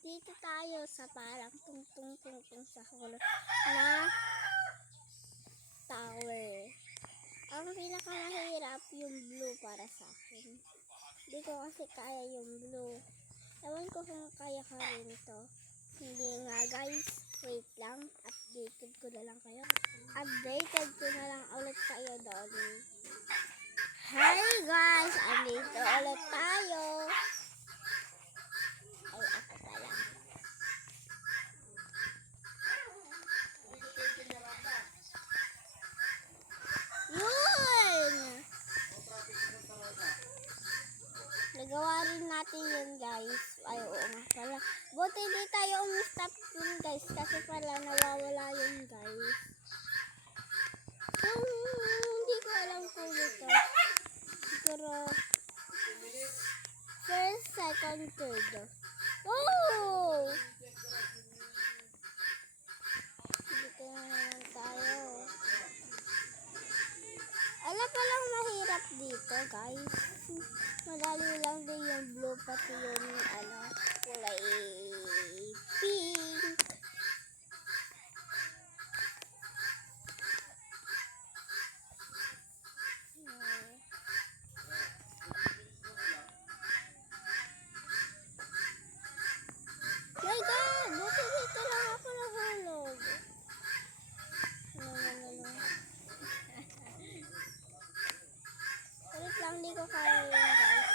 dito tayo sa parang tungtong sa kulay na tower. Ang pinakamahirap yung blue para sa akin. Hindi ko kasi kaya yung blue. Ewan ko kung kaya ka rin to. Hindi nga guys. Wait lang. Updated ko na lang kayo. Updated ko na lang ulit kayo doon. Hi guys! Andito ulit tayo. Ay, ako pala. Yun! Nagawa rin natin yun guys. Ay, oo nga pala. Buti hindi tayo umistop yun guys. Kasi pala nawawala yun guys. So, hindi ko alam kung ito. Siguro, first, second, third. Oh! Dito na naman tayo. Alam palang mahirap dito guys. Madali lang din yung blue pati yung kulay pink. My God! Buti dito lang ako nahulog. Ulit lang, di ko kaya yun guys.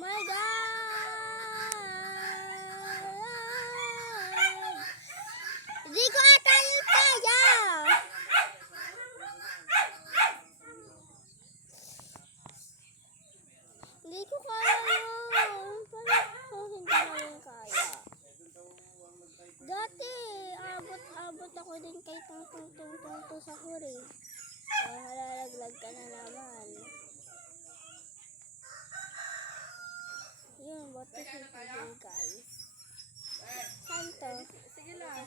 My God! Di ko ata yun kaya! Hindi ko kaya yun. Parang hindi ko yun kaya. Dati, abot ako din kay tungtong sa huri. Malalaglag ka na naman. Yun, bote si Pagay guys. Saan to? Sige lang.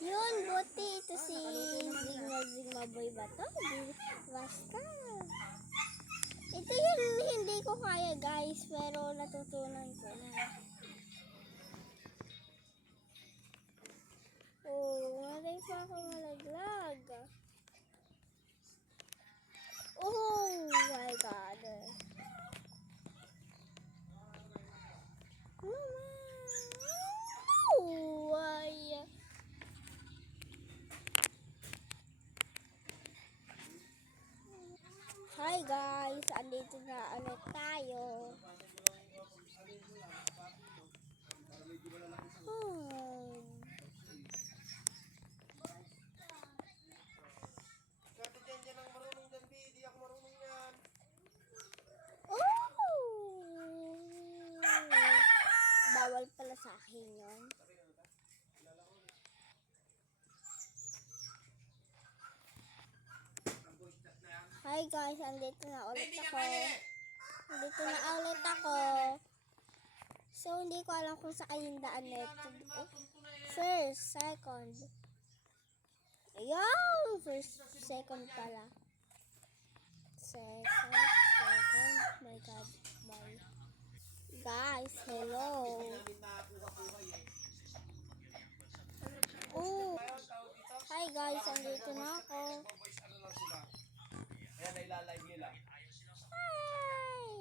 Yun, bote ito si Zigma Boy ba to? Basta. Ito yun, hindi ko kaya guys, pero natutunan ko na. Oh, malay pa ako malaglag. Oh my God. No, ay. Hi guys, andito na ulit tayo. Bawal pala sa akin yun. Hi guys, andito na ulit ako. So, hindi ko alam kung saan yung daan nito. First, second. Ayun! First, second pala. Second.